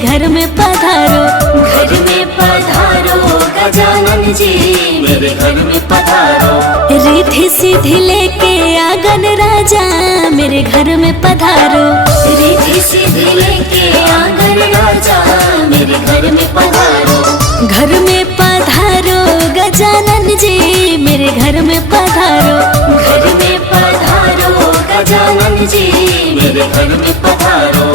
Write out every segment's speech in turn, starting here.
घर में पधारो। घर में पधारो गजानन जी मेरे घर में पधारो। रिद्धि सिद्धि लेके आंगन राजा मेरे घर में पधारो। रिद्धि सिद्धि लेके आंगन राजा मेरे घर में पधारो। घर में पधारो गजानन जी मेरे घर में पधारो। घर में पधारो गजानन जी मेरे घर में पधारो।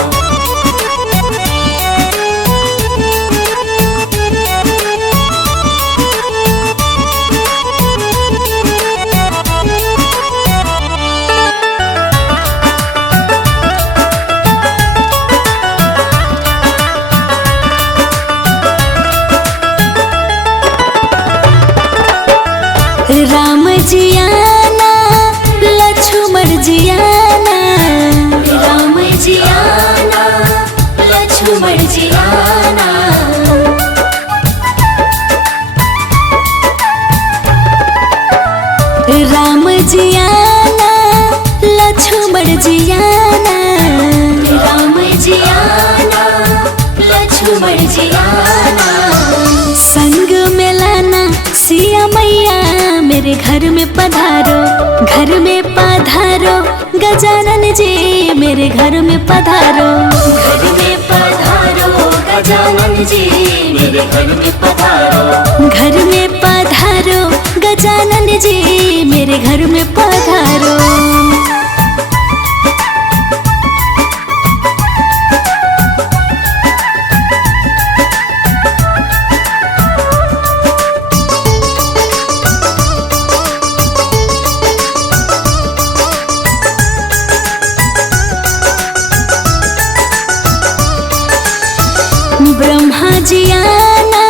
राम जी आना लक्ष्मण जी आना। राम जी आना लक्ष्मण जी आना। राम जी आना लक्ष्मण जी आना। राम जी आना लक्ष्मण जी आना। संग में लाना सिया मैया मेरे घर में पधारो। घर में पधारो गजानन जी मेरे घर में पधारो। घर में पधारो गजानन जी मेरे घर में पधारो। घर में पधारो गजानन जी मेरे घर में पधारो। ब्रह्मा जी आना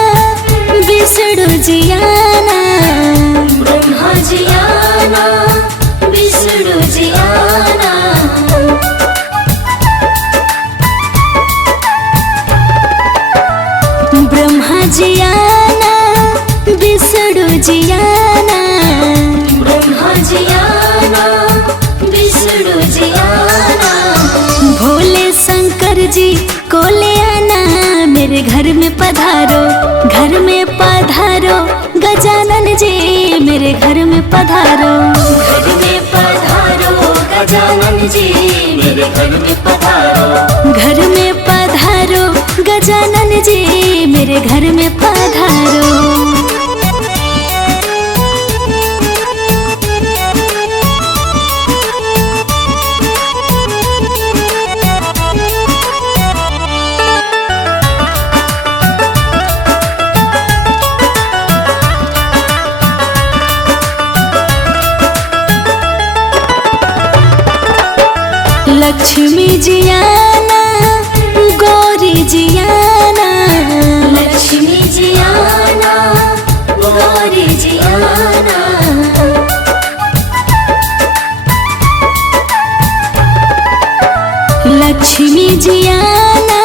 विष्णु जी आना। ब्रह्मा जी आना विष्णु जी आना। ब्रह्मा जी आना विष्णु जी आना। ब्रह्मा जी आना विष्णु जी आना। भोले शंकर जी को ले आना मेरे घर में पधारो। घर में पधारो गजानन जी मेरे घर में पधारो। घर में पधारो गजानन जी मेरे घर में पधारो। घर में पधारो गजानन जी मेरे घर में पधारो। लक्ष्मी जी आना गौरी जी आना। लक्ष्मी जी आना गौरी जी आना। लक्ष्मी जी आना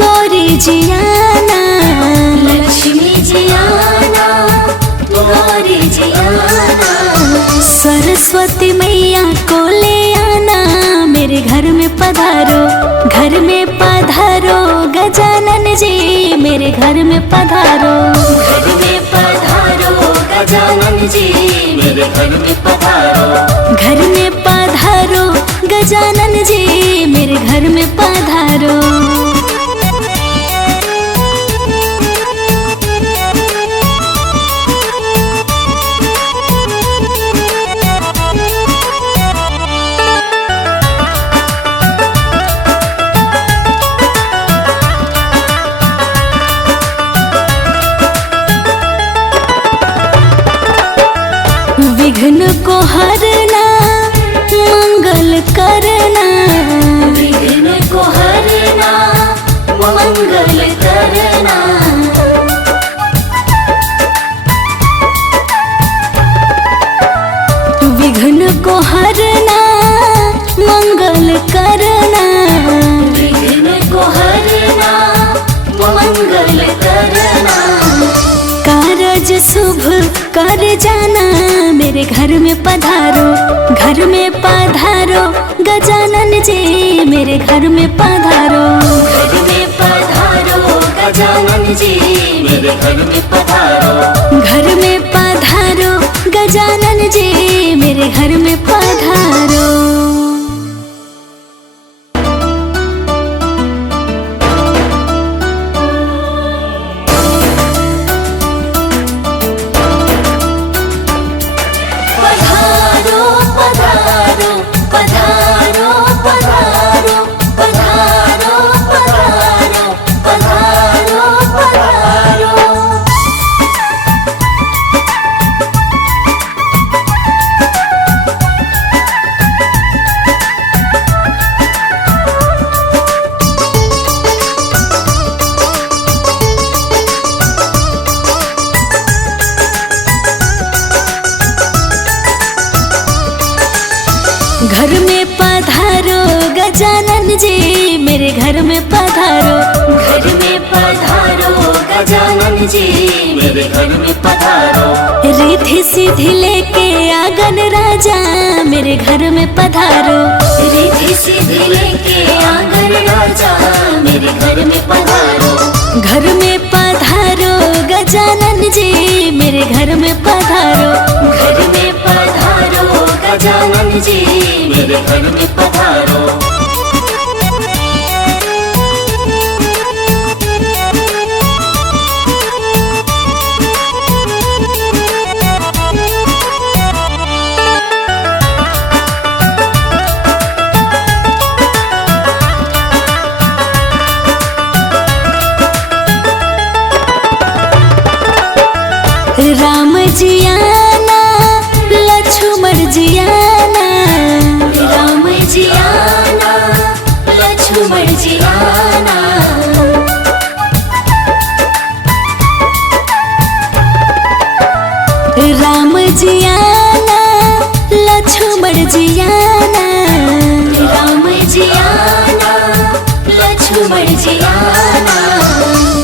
गौरी जी आना। लक्ष्मी जी आना गौरी जी आना। सरस्वती मैया को ले आना मेरे घर में पधारो। घर में पधारो गजानन जी मेरे घर में पधारो। घर में पधारो गजानन जी मेरे घर में पधारो। घर में पधारो गजानन जी मेरे घर में पधारो। विघ्न को हरना मंगल करना। विघ्न को हरना मंगल करना। विघ्न को हरना मंगल करना। विघ्न को हरना मंगल करना। कारज शुभ कर जाना मेरे घर में पधारो। घर में पधारो गजानन जी मेरे घर में पधारो। घर में पधारो जी मेरे घर में पधारो, घर में पधारो गजानन जी मेरे घर में पधारो। रिद्धि सिद्धि लेके आंगन राजा मेरे घर में पधारो, रिद्धि सिद्धि लेके आंगन राजा मेरे घर में पधारो। घर में पधारो गजानन जी मेरे घर में पधारो, घर में पधारो गजानन जी मेरे घर में पधारो। राम जी आना लक्ष्मण जी आना, राम जी आना लक्ष्मण जी आना। राम जी आना लक्ष्मण जी आना, राम जी आना लक्ष्मण जी आना।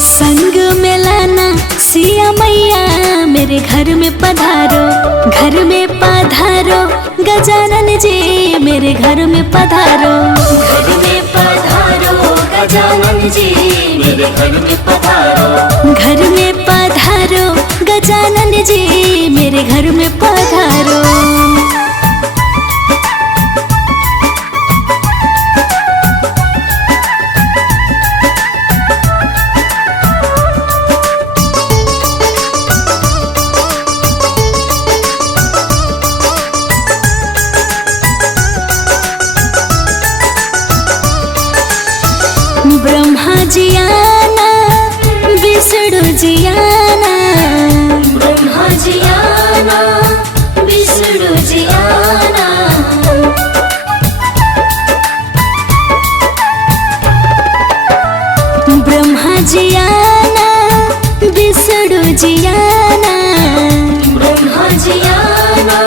संग में लाना सिया मैया मेरे घर में पधारो, घर में पधारो गजानन जी मेरे घर में पधारो, घर में पधारो गजानन जी मेरे घर में पधारो। घर में पधारो गजानन जी मेरे घर में पधारो। ब्रह्मा जी आना विष्णु जी आना, ब्रह्मा जी आना विष्णु जी आना। ब्रह्मा जी आना विष्णु जी आना, ब्रह्मा जी आना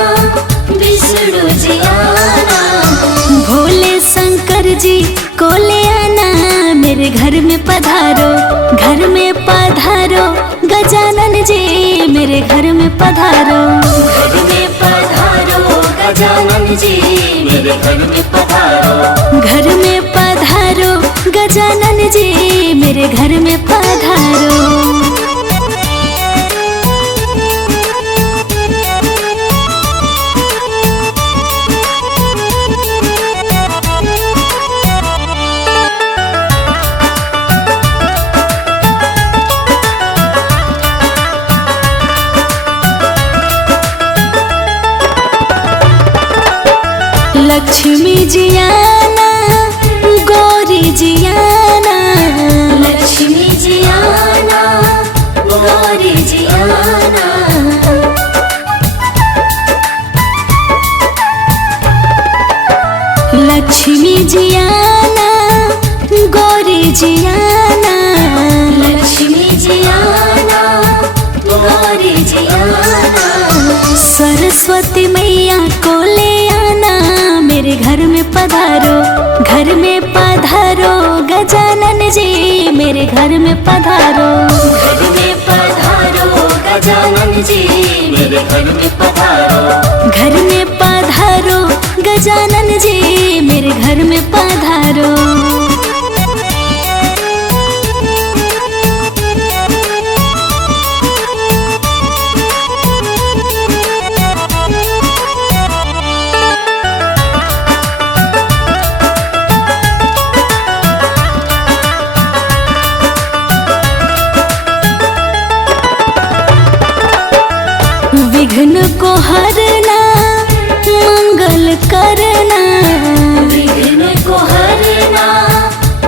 विष्णु जी आना। भोले शंकर जी को ले आना मेरे घर में पधारो, घर में पधारो गजानन जी मेरे घर में पधारो, घर में पधारो गजानन जी मेरे घर में पधारो। घर में पधारो गजानन जी मेरे घर में पधारो। लक्ष्मी जी आना गौरी जी आना, लक्ष्मी जी आना गौरी जी आना। लक्ष्मी जी आना गौरी जी आना, लक्ष्मी जी आना गौरी जी आना। सरस्वती मैया को ले आना मेरे घर में पधारो, घर में पधारो गजानन जी मेरे घर में पधारो, घर में पधारो गजानन जी मेरे घर में पधारो। घर में पधारो गजानन जी मेरे घर में पधारो। विघ्न को हरना मंगल करना, विघ्न को हरना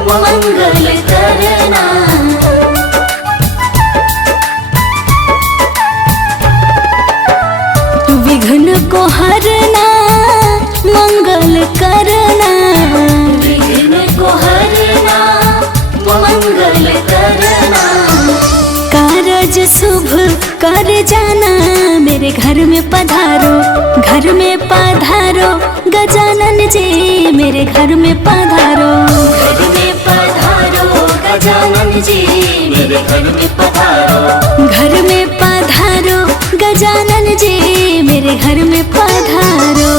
मंगल करना। विघ्न को हरना मंगल करना, विघ्न को हरना मंगल करना। कारज शुभ कर जाना मेरे मेरे घर में पधारो, घर में पधारो गजानन जी मेरे घर में पधारो, घर में पधारो गजानन जी मेरे घर में पधारो, घर में पधारो गजानन जी मेरे घर में पधारो।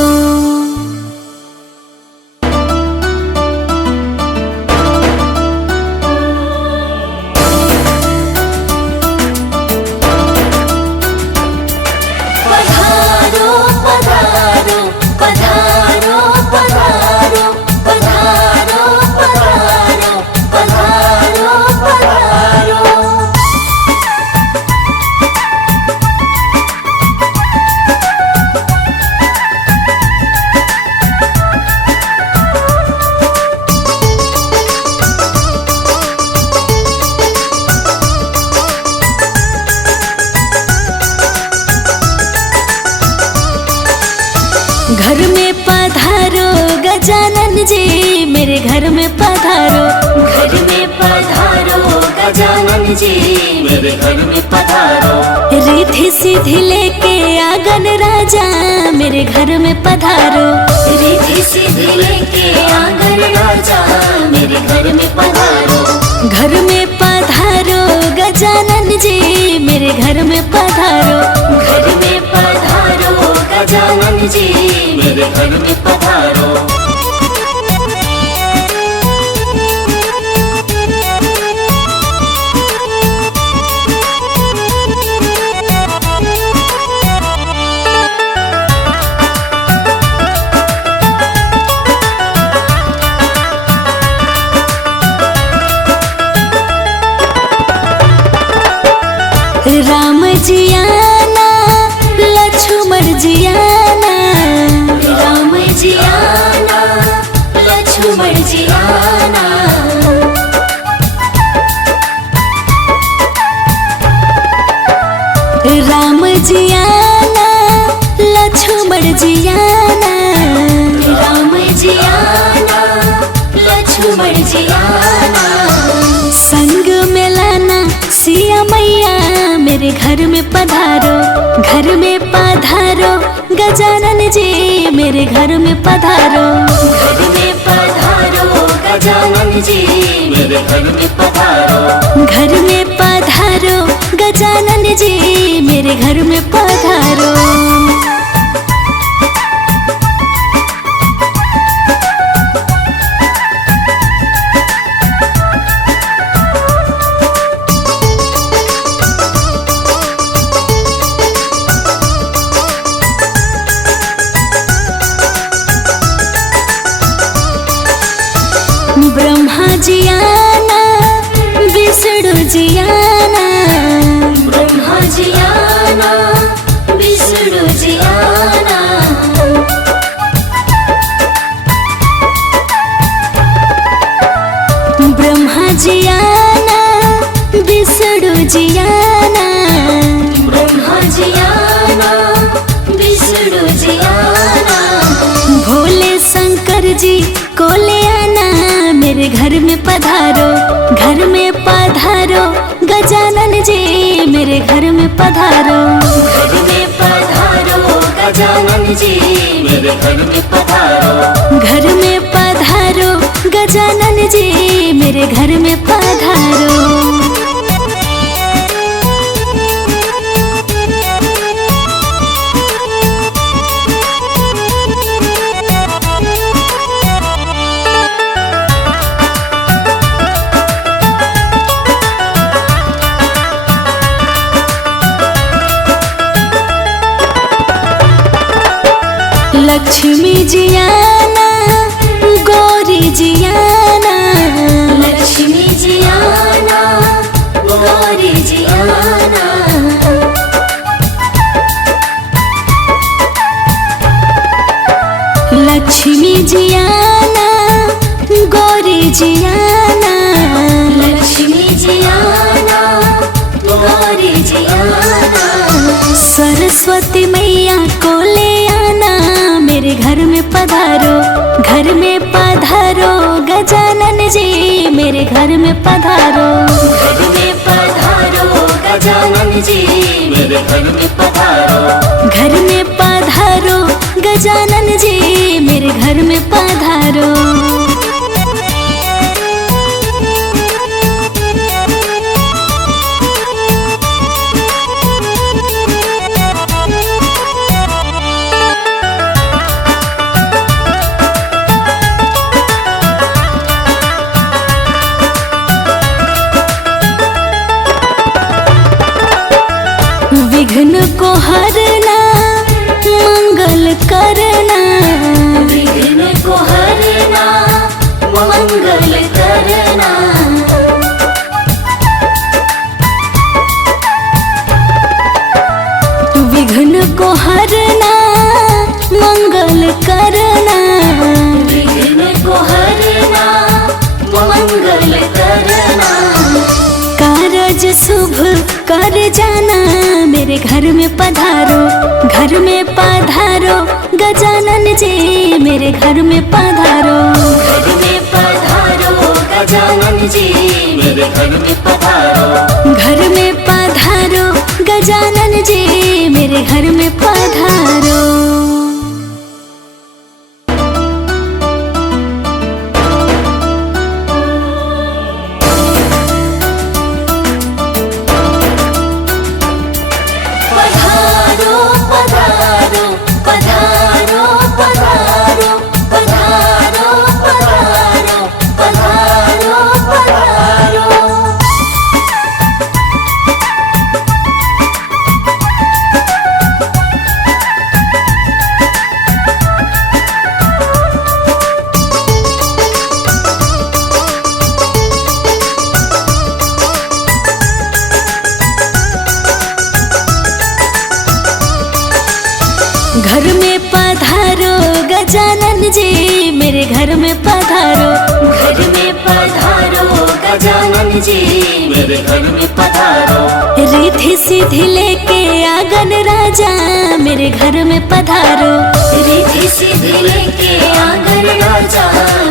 घर में पधारो गजानन जी मेरे घर में पधारो, घर में पधारो गजानन जी मेरे घर में पधारो, रिद्धि सिद्धि लेके आंगन राजा मेरे घर में पधारो, रिद्धि सिद्धि लेके आंगन राजा मेरे घर में पधारो, घर में पधारो गजानन जी मेरे घर में पधारो, घर में पधारो गजानन जी मेरे घर में पधारो। राम जी आना लक्ष्मण जी आना, राम जी आना लक्ष्मण जी आना, राम जी आना लक्ष्मण जी आना, राम जी आना लक्ष्मण जी आना, संग में लाना सिया मैया मेरे घर में पधारो, घर में पधारो गजानन जी मेरे घर में पधारो, घर में पधारो गजानन जी मेरे घर में पधारो, घर में पधारो गजानन जी मेरे घर में पधारो। ब्रह्मा जी आना विष्णु जी आना, ब्रह्मा जी आना विष्णु जी आना, ब्रह्मा जी आना विष्णु जी आना, ब्रह्मा जी आना विष्णु जी आना, भोले शंकर जी को ले आना मेरे घर में पधारो, घर में पधारो गजानन जी मेरे घर में पधारो, घर में पधारो गजानन जी मेरे घर में पधारो, घर में पधारो गजानन जी मेरे घर में पधारो। लक्ष्मी जी आना गौरी जी आना, लक्ष्मी जी आना गौरी जी आना, लक्ष्मी जी आना गौरी जी आना, लक्ष्मी जी आना गौरी जी आना, सरस्वती मैया को ले आना मेरे घर में पधारो, घर में पधारो गजानन जी मेरे घर में पधारो, घर में पधारो गजानन जी मेरे घर में पधारो, विघ्न को हरना मंगल करना, विघ्न को हरना मंगल करना। विघ्न को हरना मंगल करना, विघ्न को हरना मंगल करना। कारज शुभ कर जाना, मेरे घर में पधारो, घर में पधारो गजानन जी, मेरे घर में पधारो। घर में पधारो गजानन जी, मेरे घर में पधारो। घर में पधारो गजानन जी, मेरे घर में पधारो। घर में पधारो गजानन जी, मेरे घर में पधारो। घर में पधारो गजानन जी, मेरे घर में पधारो। रिद्धि सिद्धि लेके आंगन राजा, मेरे घर में पधारो। रिद्धि सिद्धि लेके आंगन राजा,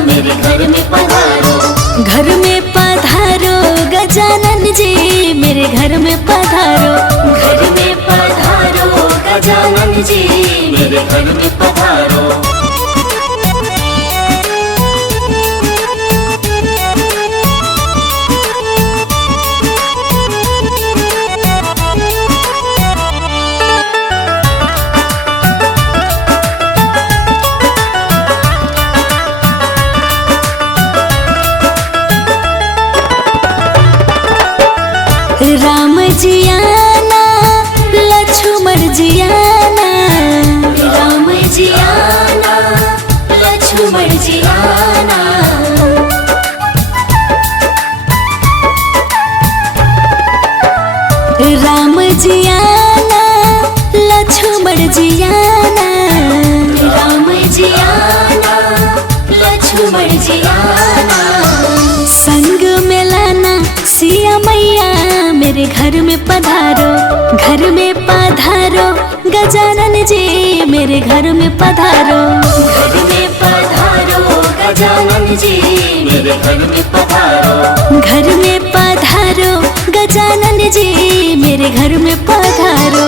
मेरे घर में पधारो। घर में पधारो गजानन जी, मेरे घर में पधारो। घर में पधारो गजानन जी, मेरे घर में पधारो। राम जी आना, लक्ष्मण जी आना, राम जी आना, लक्ष्मण जी आना। राम जी आना, लक्ष्मण जी आना, राम जी आना, लक्ष्मण जी आना। संग में लाना सिया मैया, मेरे घर में पधारो। घर में पधारो गजानन जी, मेरे घर में पधारो। घर में पधारो गजानन जी, मेरे घर में पधारो। घर में पधारो गजानन जी, मेरे घर में पधारो।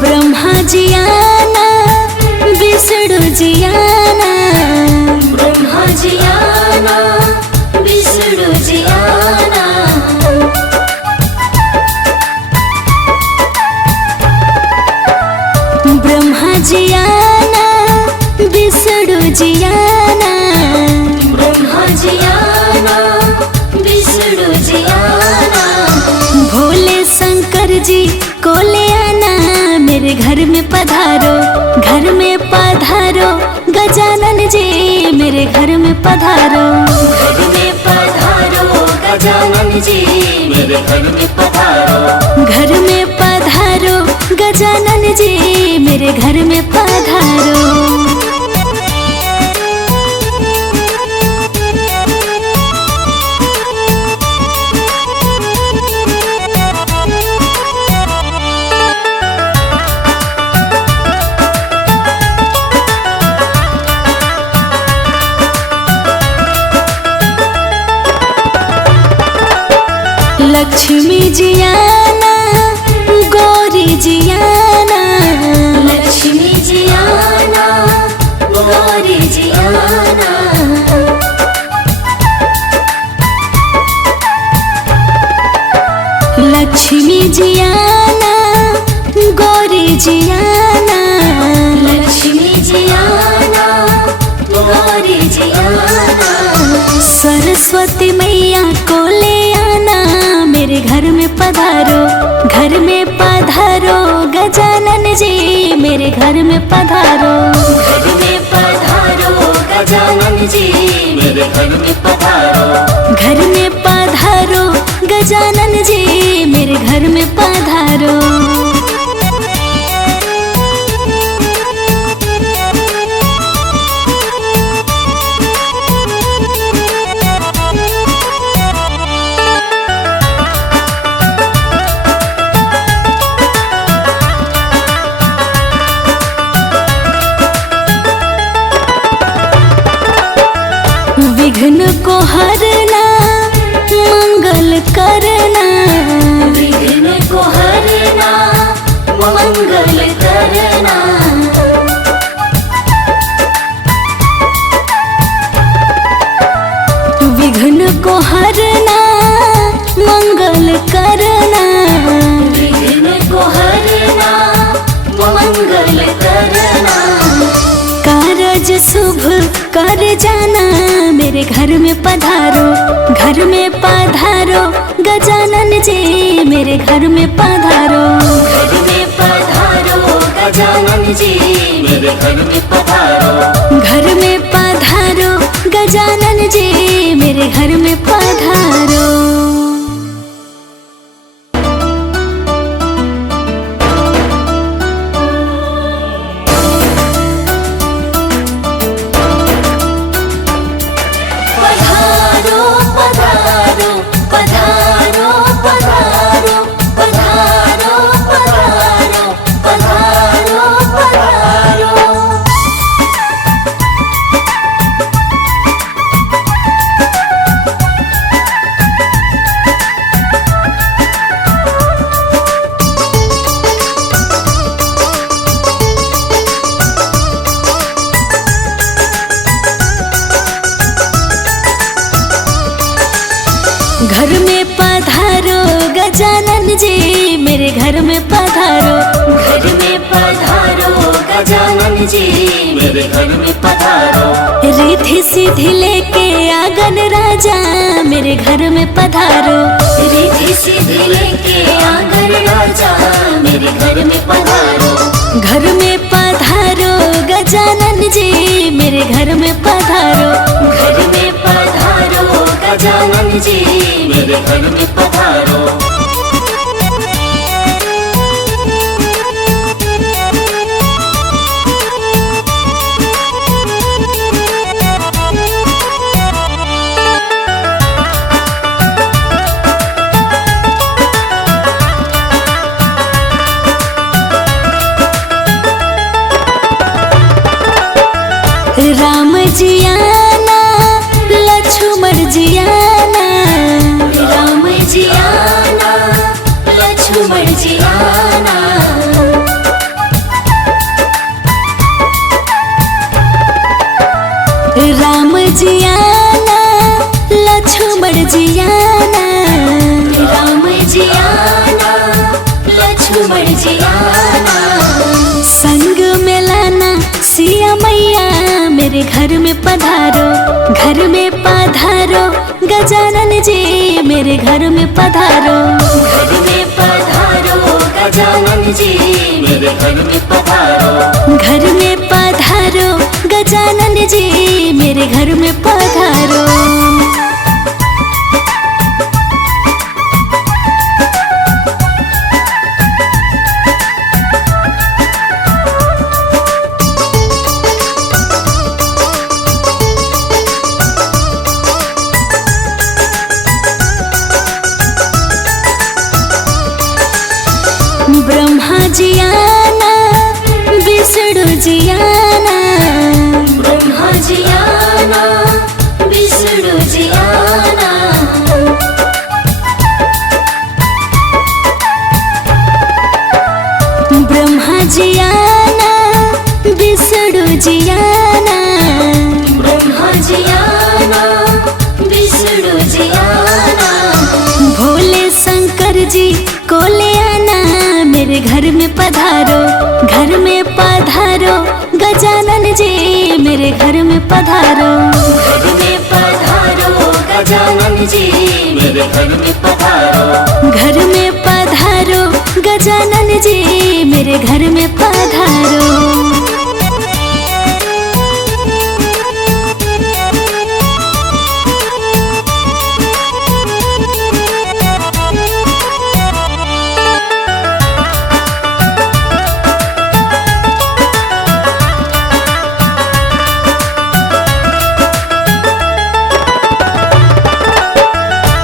ब्रह्मा जी आना, विष्णु जी आना, ब्रह्मा जी आना, विष्णु जी आना। ब्रह्मा जी आना, विष्णु जी आना, ब्रह्मा जी आना, विष्णु जी आना। भोले शंकर जी को ले आना, मेरे घर में पधारो। घर में पधारो गजानन जी, मेरे घर में पधारो। घर में पधारो गजानन जी, मेरे घर में पधारो। घर में पधारो गजानन जी, मेरे घर में पधारो। लक्ष्मी जी आना, गौरी जी आना, लक्ष्मी जी आना, गौरी जी आना। मेरे घर में पधारो। घर में पधारो गजानन जी मेरे घर में पधारो। घर में पधारो गजानन जी मेरे घर में पधारो। विघ्न को हरना मंगल करना। विघ्न को हरना मंगल करना। विघ्न को हरना मंगल करना। विघ्न को हरना मंगल करना। कारज शुभ कर जाना मेरे घर में पधारो। घर में पधारो गजानन जी मेरे घर में पधारो। घर में पधारो गजानन जी मेरे घर में पधारो। घर में पधारो गजानन जी मेरे घर में पधारो। घर में पधारो गजानन जी मेरे घर में पधारो। घर में पधारो गजानन जी मेरे घर में पधारो। रिद्धि सिद्धि लेके आंगन राजा मेरे घर में पधारो। रिद्धि सिद्धि लेके आंगन राजा मेरे घर में पधारो। घर में पधारो गजानन जी मेरे घर में पधारो। घर में पधारो गजानन जी मेरे घर में पधारो। राम जी आना लक्ष्मण जी आना। राम जी आना लक्ष्मण जी आना। राम जी आना लक्ष्मण जी आना। राम जी आना लक्ष्मण जी आना। संग में लाना सिया मैया मेरे घर में पधारो। घर में पधारो गजानन जी मेरे घर में पधारो। घर में पधारो गजानन जी मेरे घर में पधारो। घर में पधारो गजानन जी मेरे घर में पधारो। ब्रह्मा जी आना विष्णु जी आना। ब्रह्मा जी आना विष्णु जी आना। ब्रह्मा जी आना विष्णु जी आना। ब्रह्मा जी आना विष्णु जी आना। भोले शंकर जी को ले आना मेरे घर में पधारो। घर में पधारो गजानन जी मेरे घर में पधारो। घर में पधारो गजानन जी मेरे घर में पधारो। घर में पधारो गजानन जी मेरे घर में पधारो।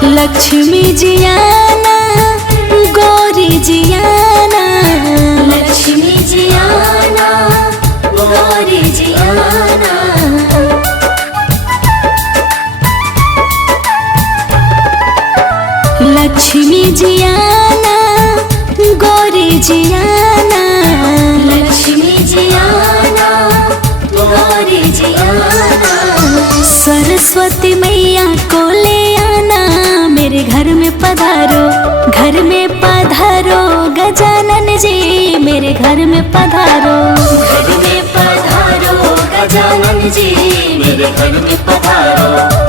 लक्ष्मी जी आना, गौरी जी आना, लक्ष्मी जी आना, गौरी जी आना। लक्ष्मी जी आना, गौरी जी आना, लक्ष्मी जी आना, गौरी जी आना। सरस्वती मैया को ले आना, मेरे घर में पधारो, घर में पधारो। गजानन जी मेरे घर में पधारो, घर में पधारो। गजानन जी मेरे घर में पधारो,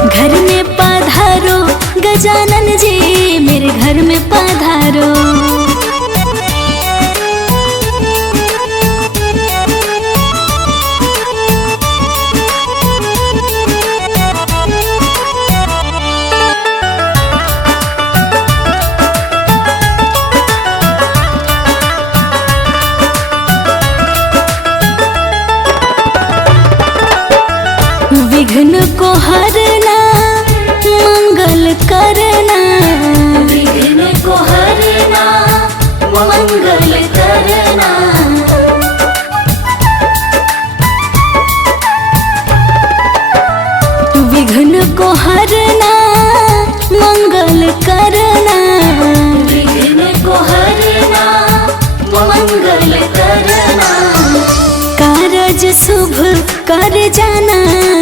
घर में पधारो। गजानन जी मेरे घर में पधारो। विघ्न को हरना, मंगल करना, विघ्न को हरना, मंगल करना। विघ्न को हरना, मंगल करना, विघ्न को हरना, मंगल करना। कारज शुभ कर जाना,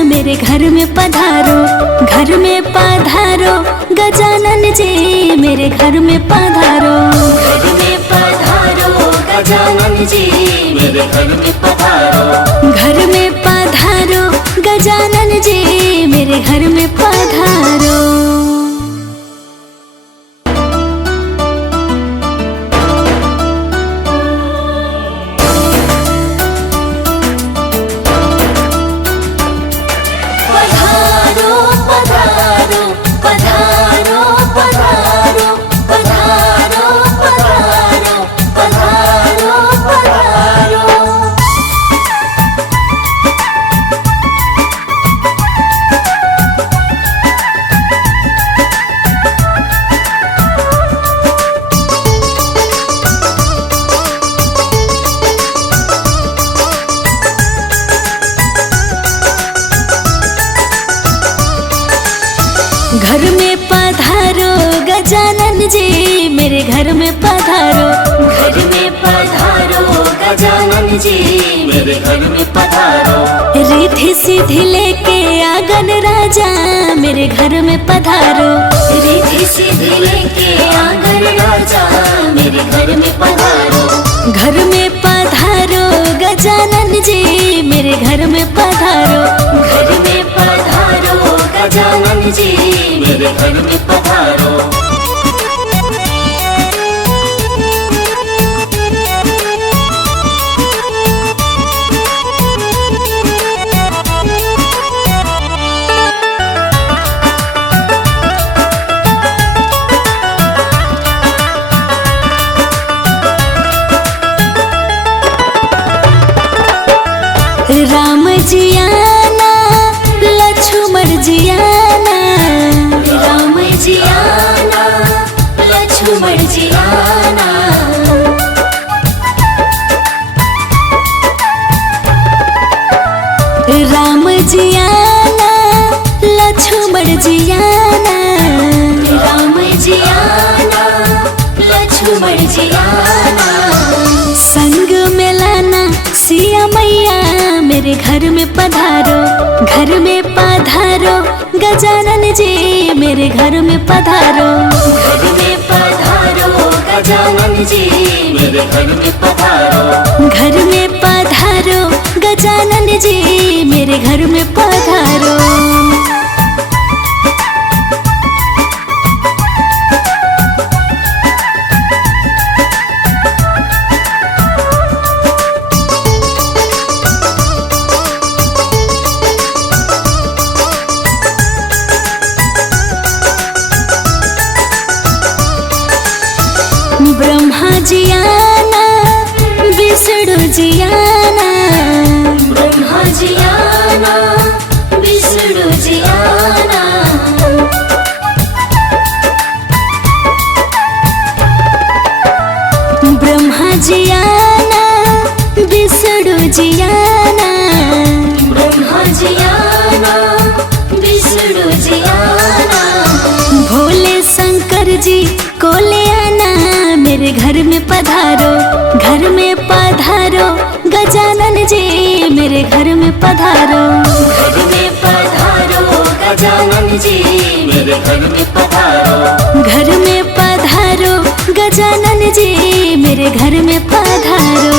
मेरे घर में पधारो, घर में पधारो। गजानन जी मेरे घर में पधारो, घर में पधारो। गजानन जी मेरे घर में पधारो, घर में पधारो। गजानन जी मेरे घर में पधारो। घर में पधारो गजानन जी मेरे घर में पधारो, घर में पधारो। गजानन जी मेरे घर में पधारो, रिद्धि सिद्धि लेके आंगन राजा मेरे घर में पधारो, रिद्धि सिद्धि लेके आंगन राजा मेरे घर में पधारो, घर में पधारो गजानन जी मेरे घर में पधारो, घर में पधारो। गजानन जी मेरे घर में पधारो, राम जी आना लक्ष्मण जी आना, राम जी आना लक्ष्मण जी आना, राम जी आना लक्ष्मण जी आना, राम जी आना लक्ष्मण जी आना, संग में लाना सिया मैया मेरे घर में पधारो, घर में पधारो गजानन जी मेरे घर में पधारो, घर में पधारो। गजानन जी मेरे घर में पधारो, घर में पधारो गजानन जी मेरे घर में पधारो। जी आना, विष्णु जी आना। ब्रह्मा जी आना, विष्णु जी आना। ब्रह्मा जी आना, विष्णु जी आना। भोले शंकर जी को ले आना, मेरे घर में पधारो, घर में पधारो। गजानन जी मेरे घर में पधारो, घर में पधारो। गजानन जी मेरे घर में पधारो। घर में पधारो। गजानन जी मेरे घर में पधारो।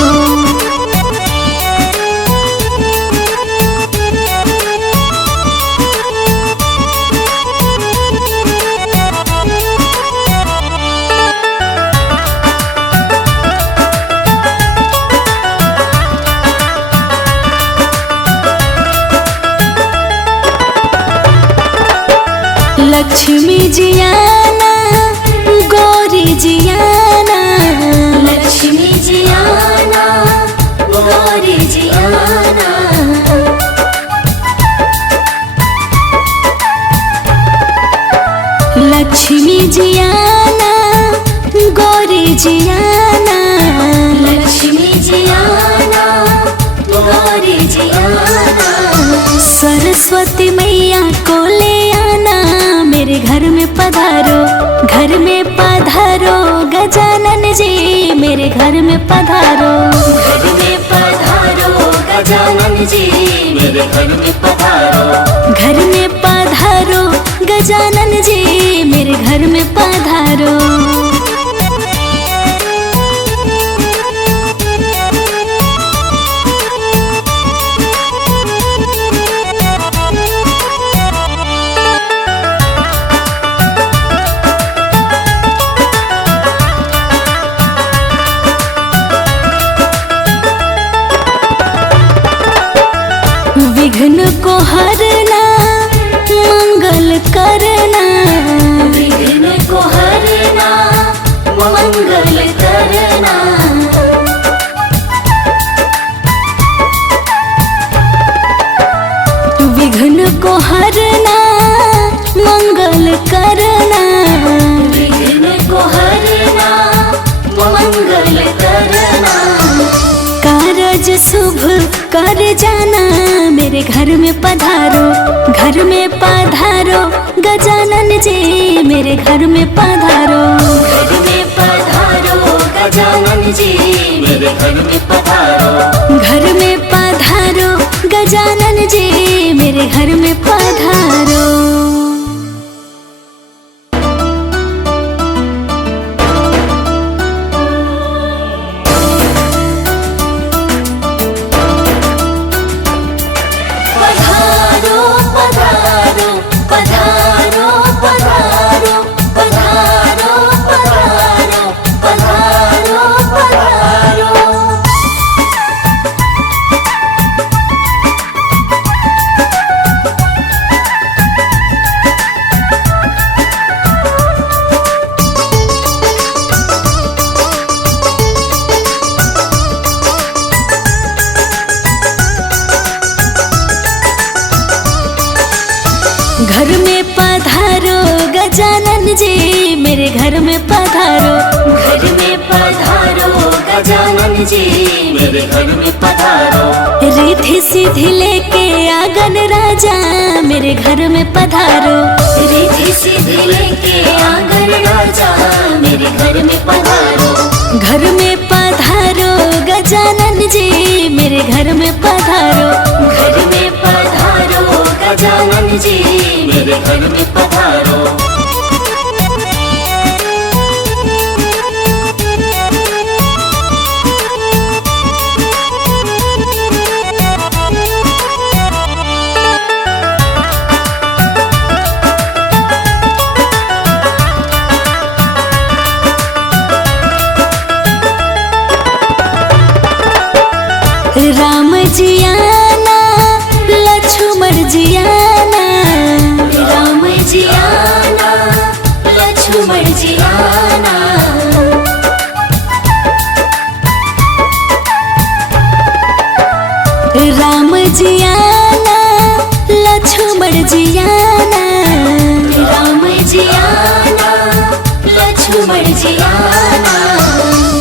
लक्ष्मी जी आना, गौरी जी आना। लक्ष्मी जी आना, गौरी जी आना। लक्ष्मी जी आना, गौरी जी आना। लक्ष्मी जी आना, गौरी जी आना। सरस्वती मैया को ले आना, मेरे घर में पधारो, घर में पधारो। गजानन जी मेरे घर में पधारो, घर में पधारो। गजानन जी मेरे घर में पधारो। घर में पधारो। गजानन जी मेरे घर में पधारो। विघ्न को हरना, मंगल करना। विघ्न को हरना, मंगल करना। विघ्न को हरना, मंगल करना। विघ्न को हरना, मंगल करना। कारज शुभ कर जाना, मेरे घर में पधारो, घर में पधारो। गजानन जी मेरे घर में पधारो, घर में पधारो। गजानन जी मेरे घर में पधारो। घर में पधारो। गजानन जी मेरे घर में पधारो। पधारो, पधारो, पधारो, पधारो, पधारो, पधारो, पधारो, पधारो। घर में पधारो। गजानन जी मेरे घर में पधारो, घर में पधारो। गजानन जी मेरे घर में पधारो। रिद्धि सिद्धि लेके आंगन राजा मेरे घर में पधारो। रिद्धि सिद्धि लेके आंगन राजा मेरे घर में पधारो। घर में पधारो। गजानन जी मेरे घर में पधारो। घर में पधारो। गजानन जी मेरे घर में पधारो। राम जी आना, लक्ष्मण जी आना। राम जी आना, जी आना, राम जी आना, लक्ष्मण जी आना,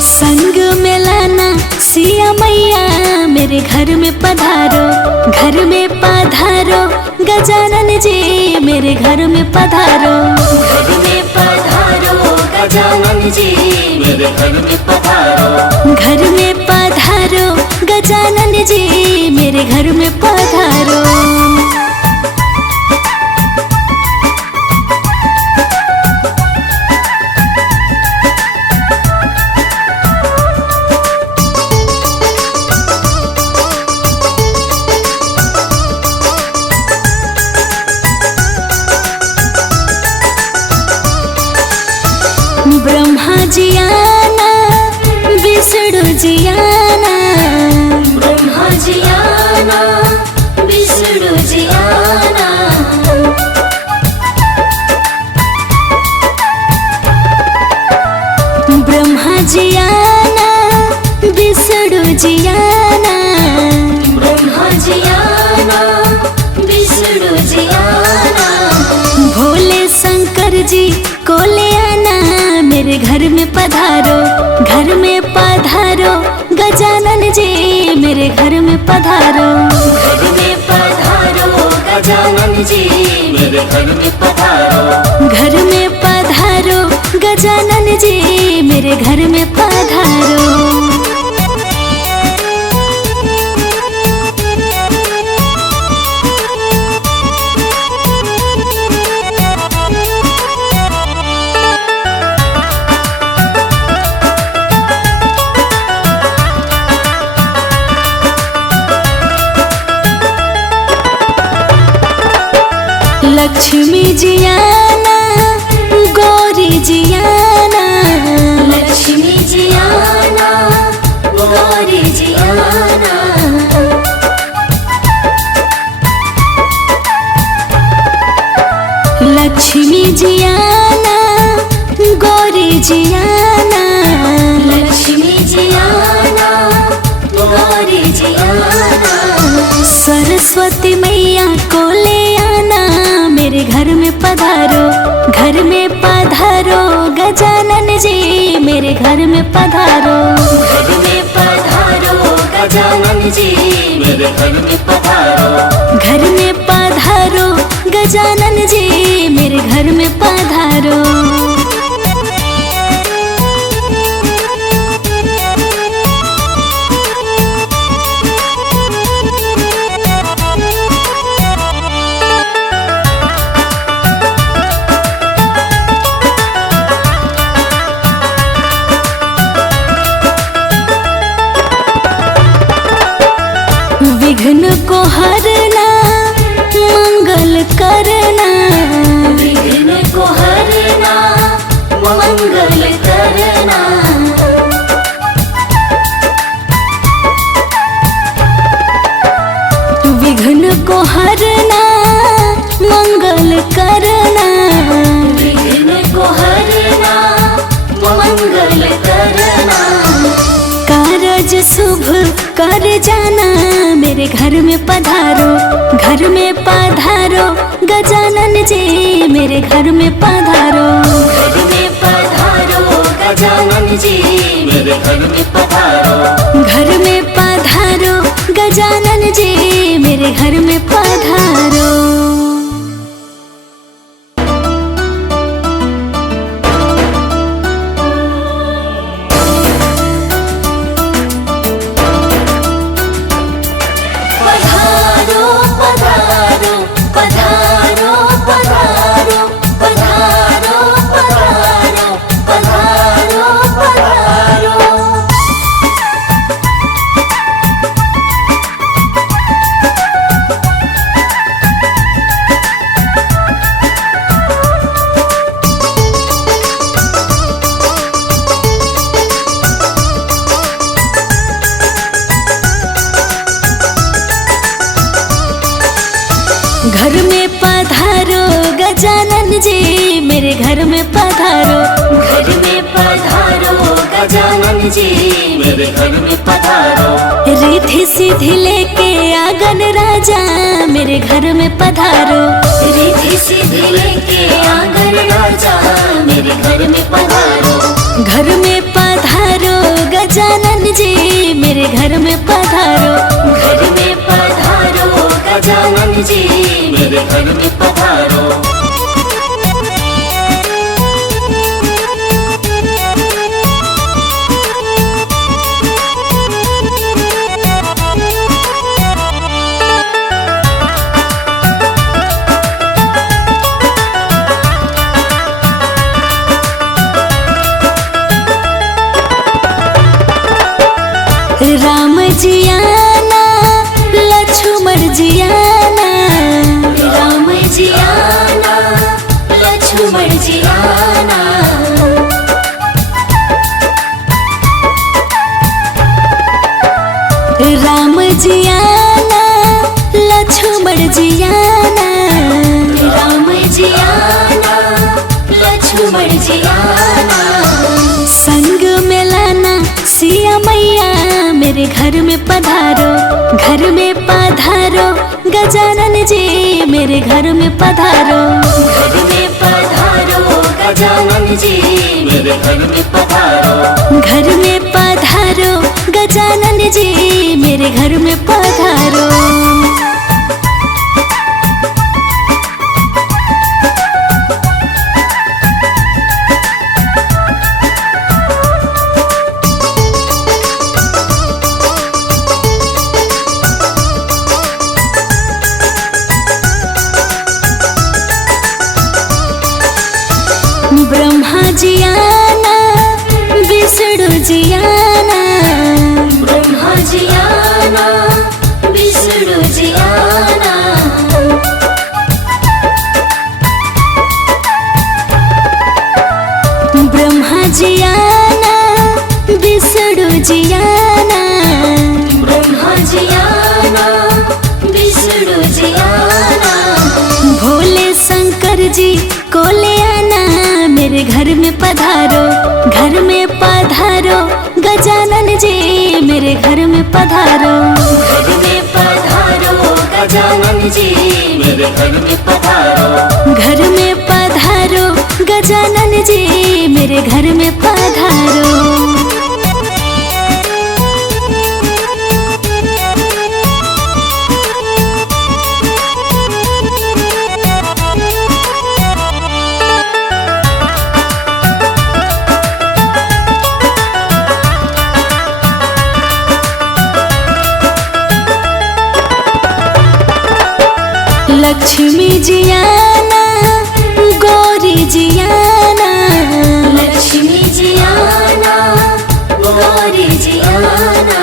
संग में लाना सिया मैया मेरे घर में पधारो, घर में पधारो गजानन जी मेरे घर में पधारो, घर में पधारो गजानन जी मेरे घर में पधारो, घर में पधारो गजानन जी मेरे घर में पधारो। ब्रह्मा जी आना, विष्णु जी आना, ब्रह्मा जी आना, विष्णु जी आना, ब्रह्मा जी आना, विष्णु जी आना, ब्रह्मा जी आना, विष्णु जी आना, भोले शंकर जी को ले आना मेरे घर में पधारो, घर में पधारो गजानन जी मेरे घर में पधारो, घर में पधारो गजानन जी मेरे घर में पधारो, घर में पधारो गजानन जी मेरे घर में पधारो। लक्ष्मी जी आना, गौरी जी आना, लक्ष्मी जी आना, गौरी जी आना, लक्ष्मी जी आना, गौरी जी आना, लक्ष्मी जी आना, गौरी जी आना, सरस्वती मैया को ले आना मेरे घर में पधारो, घर में पधारो गजानन जी मेरे घर में पधारो, घर में पधारो गजानन जी मेरे घर में पधारो, घर में पधारो गजानन जी मेरे घर में पधारो। विघ्न को हरना, मंगल करना, विघ्न को हरना, मंगल करना, विघ्न को हरना, मंगल करना, विघ्न को हरना, मंगल करना, कारज शुभ कर जाना मेरे घर में पधारो, घर में पधारो गजानन जी मेरे घर में पधारो, घर में पधारो गजानन जी मेरे घर में पधारो, घर में पधारो गजानन जी मेरे घर में पधारो। घर में पधारो गजानन जी मेरे घर में पधारो, घर में पधारो गजानन जी मेरे घर में पधारो। रिद्धि सिद्धि लेके आंगन राजा मेरे घर में पधारो। रिद्धि सिद्धि लेके आंगन राजा मेरे घर में पधारो। घर में पधारो गजानन जी मेरे घर में पधारो। घर में पधारो गजानन जी मेरे घर में पधारो। राम जी आना लक्ष्मण जी आना। राम जी आना लक्ष्मण जी आना। राम जी आना लक्ष्मण जी आना। राम जी आना लक्ष्मण जी आना। संग में लाना सिया मैया मेरे घर में पधारो। घर में पधारो गजानन जी मेरे घर में पधारो। घर में पधारो गजानन जी मेरे घर में पधारो। घर में पधारो गजानन जी मेरे घर में पधारो। ब्रह्मा जी आना विष्णु जी आना। ब्रह्मा जी आना विष्णु जी आना। ब्रह्मा जी आना विष्णु जी आना। ब्रह्मा जी आना विष्णु जी आना। भोले शंकर जी को ले आना मेरे घर में पधारो। घर में पधारो गजानन जी मेरे घर में पधारो। घर में पधारो गजानन जी मेरे घर में पधारो। घर में पधारो गजानन जी मेरे घर में पधारो। लक्ष्मी जी आना गौरी जी आना। लक्ष्मी जी आना गौरी जी आना।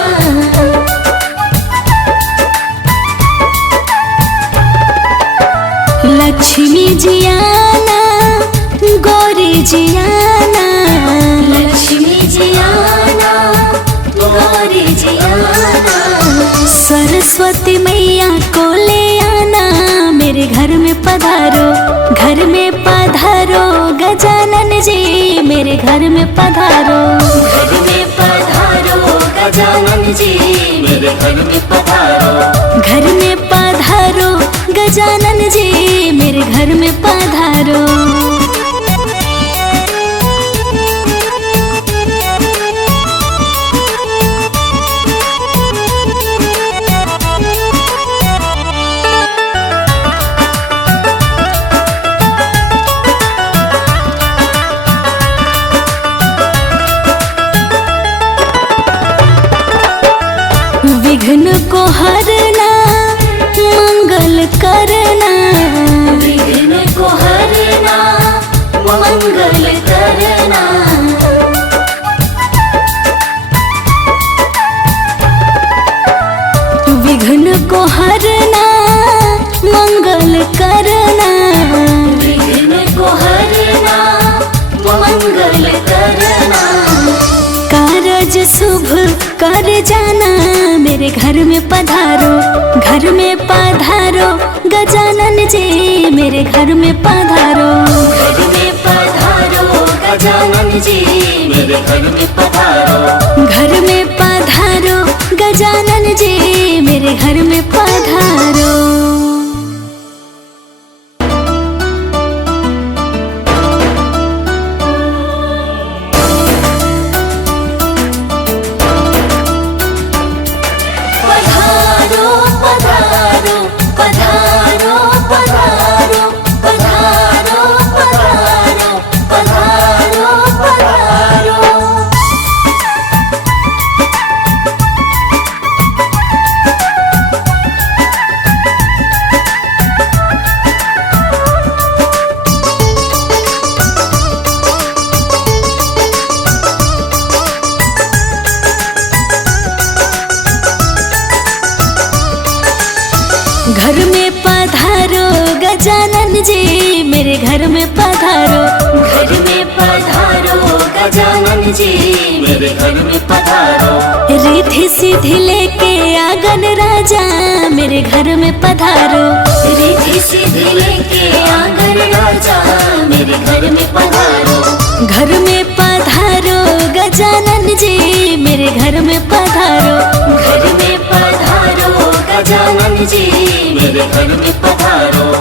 लक्ष्मी जी आना गौरी जी आना। लक्ष्मी जी आना गौरी जी आना। सरस्वती मैया को ले आना मेरे घर में पधारो। घर में पधारो गजानन जी मेरे घर में पधारो। घर में पधारो गजानन जी मेरे घर में पधारो। घर में पधारो गजानन जी मेरे घर में पधारो। विघ्न को हरना मंगल करना। विघ्न को हरना मंगल करना। विघ्न को हरना मंगल करना। विघ्न को हरना मंगल करना। कारज शुभ कर जाना मेरे घर में पधारो। घर में पधारो गजानन जी मेरे घर में पधारो। घर में पधारो गजानन जी मेरे घर में पधारो। मेरे घर में पधारो। घर में पधारो गजानन जी मेरे घर में पधारो। रिद्धि सिद्धि लेके आंगन राजा मेरे घर में पधारो। रिद्धि सिद्धि लेके आंगन राजा मेरे घर में पधारो। घर में पधारो गजानन जी मेरे घर में पधारो। घर में पधारो गजानन जी मेरे घर में पधारो।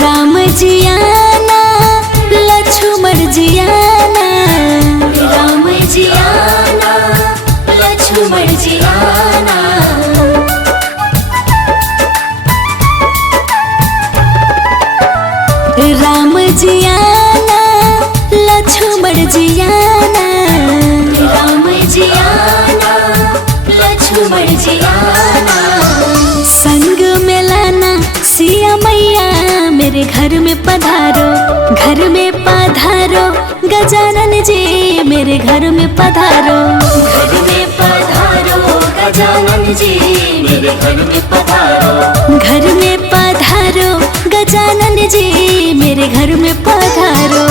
राम जी आना लक्ष्मण जी आना। राम जी आना लक्ष्मण जी आना। राम जी आना लक्ष्मण जी आना। राम जी आना लक्ष्मण जी आना। संग में लाना सिया मैया मेरे घर में पधारो। घर में पधारो गजानन जी मेरे घर में पधारो। घर में पधारो गजानन जी मेरे घर में पधारो। घर में पधारो गजानन जी मेरे घर में पधारो।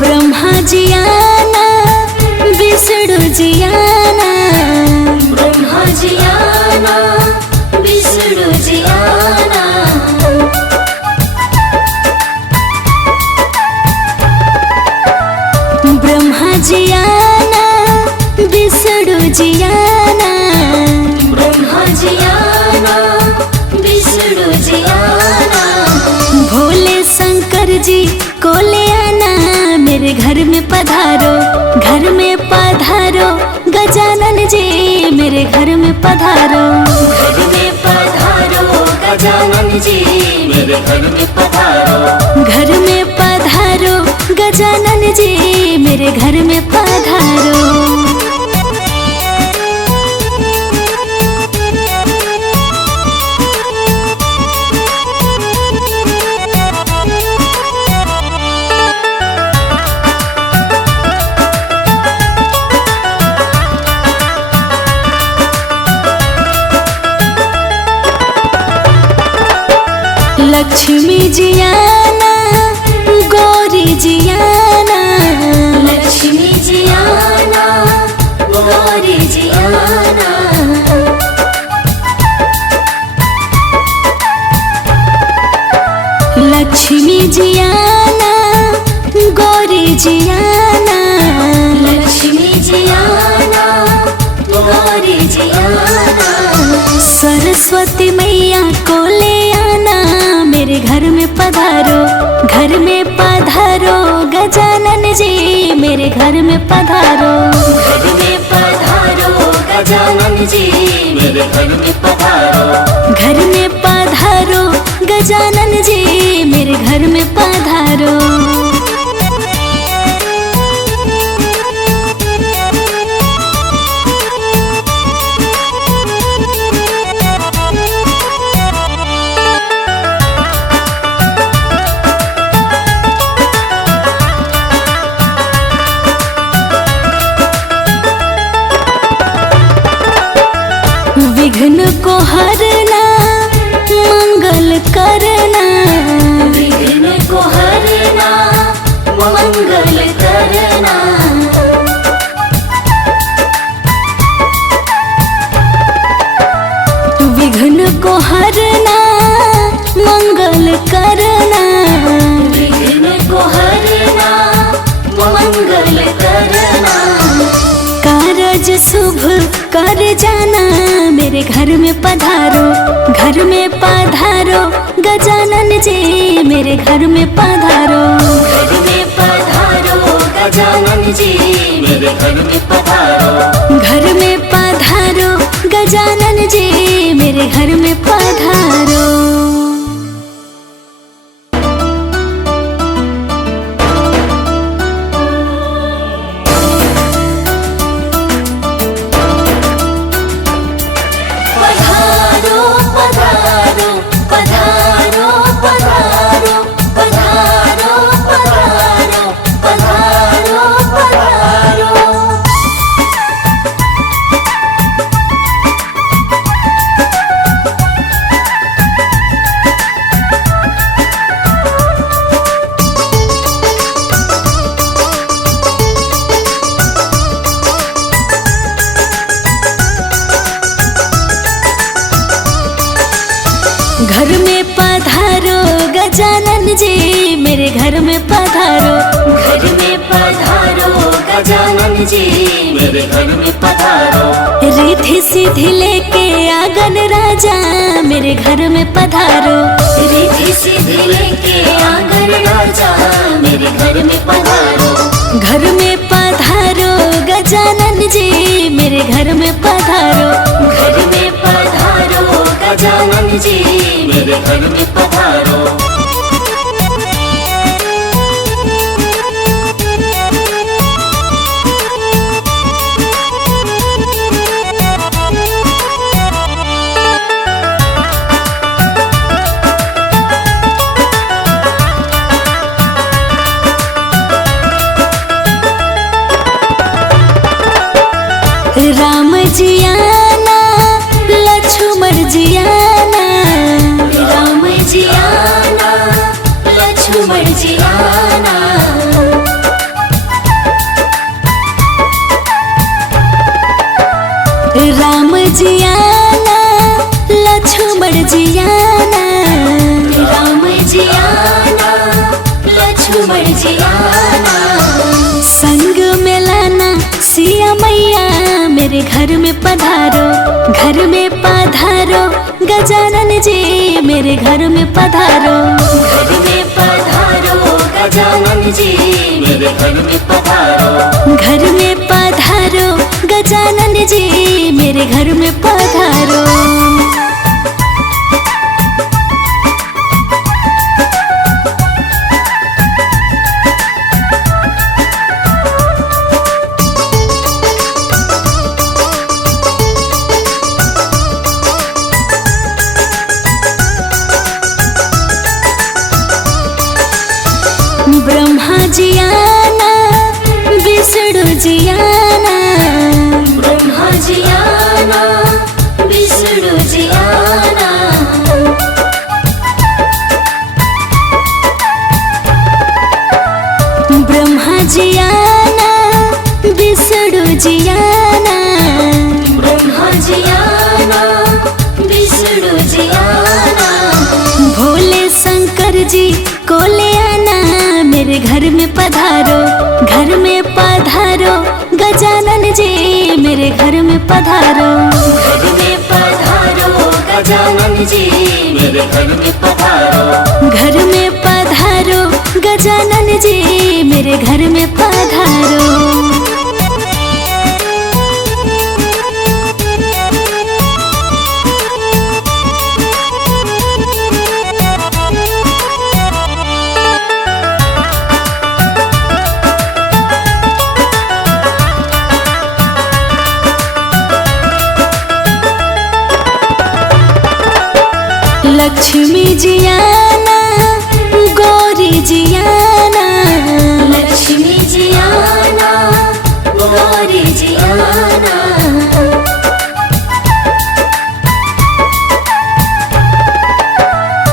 ब्रह्मा जी आना विष्णु जी आना। ब्रह्मा जी आना विष्णु जी आना। ब्रह्मा जी आना विष्णु जी आना। ब्रह्मा जी आना विष्णु जी आना। भोले शंकर जी को ले आना मेरे घर में पधारो। घर में पधारो गजानन जी मेरे घर में पधारो। घर में पधारो गजानन जी मेरे घर में पधारो। घर में पधारो गजानन जी मेरे घर में पधारो। लक्ष्मी जी आना गौरी जी आना। लक्ष्मी जी आना गौरी जी आना। लक्ष्मी जी आना गौरी जी आना। लक्ष्मी जी आना गौरी जी आना। सरस्वती मैया को ले आना मेरे घर में पधारो। घर में पधारो गजानन जी मेरे घर में पधारो। घर में पधारो गजानन जी मेरे घर में पधारो। घर में पधारो गजानन जी मेरे घर में पधारो। विघ्न को हरना मंगल करना। विघ्न को हरना मंगल करना। विघ्न को हरना मंगल करना। विघ्न को हरना मंगल करना। कारज शुभ कर जाना मेरे घर में पधारो। घर में पधारो गजानन जी मेरे घर में पधारो। घर में गजानन जी मेरे घर में पधारो। घर में पधारो गजानन जी मेरे घर में पधारो। घर में पधारो गजानन जी मेरे घर में पधारो। घर में पधारो गजानन जी मेरे घर में पधारो। रिद्धि सिद्धि लेके आंगन राजा मेरे घर में पधारो। रिद्धि सिद्धि लेके आंगन राजा मेरे घर में पधारो। घर में पधारो गजानन जी मेरे घर में पधारो। घर में पधारो गजानन जी मेरे घर में पधारो। राम जी आना लक्ष्मण जी आना। राम जी आना लक्ष्मण जी आना। राम जी आना लक्ष्मण जी आना। राम जी आना लक्ष्मण जी आना। संग में लाना सिया मैया मेरे घर में पधारो। घर में पधारो गजानन जी मेरे घर में पधारो। घर में पधारो गजानन जी मेरे घर में पधारो। घर में पधारो गजानन जी मेरे घर में पधारो। ब्रह्मा जी आना विष्णु जी आना। ब्रह्मा जी आना विष्णु जी आना। ब्रह्मा जी आना विष्णु जी आना। ब्रह्मा जी आना विष्णु जी आना। भोले शंकर जी को ले आना मेरे घर में पधारो। घर में पधारो गजानन जी मेरे घर में पधारो। घर में पधारो गजानन जी मेरे घर में पधारो। घर में पधारो गजानन जी मेरे घर में पधारो। लक्ष्मी जी आना गौरी जी आना। लक्ष्मी जी आना गौरी जी आना।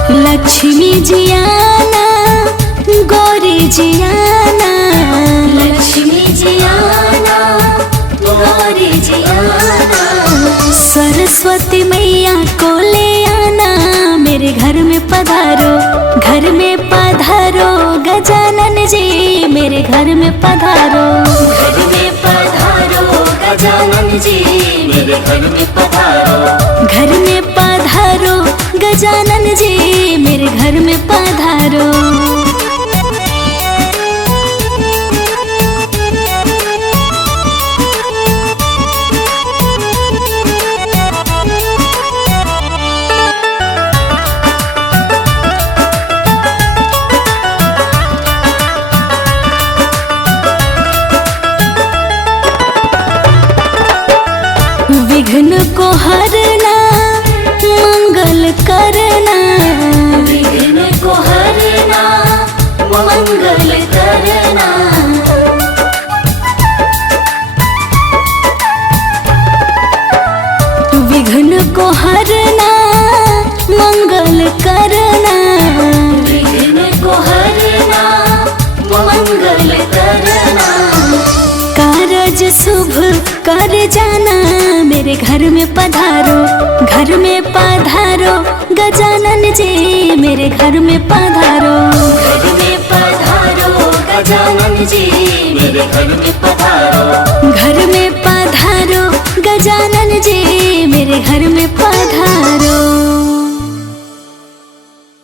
लक्ष्मी जी आना गौरी जी आना। लक्ष्मी जी आना गौरी जी आना। सरस्वती मैया को ले आना मेरे घर में पधारो। घर में पधारो गजानन जी मेरे घर में पधारो। घर में पधारो गजानन जी मेरे घर में पधारो। घर में पधारो गजानन जी मेरे घर में पधारो। विघ्न को हरना मंगल करना, विघ्न को हरना मंगल करना। विघ्न को हरना मंगल करना, विघ्न को हरना मंगल करना। कारज शुभ कर जाना, मेरे घर में पधारो, घर में पधारो गजानन जी, मेरे घर में पधारो। घर में पधारो गजानन जी, मेरे घर में पधारो।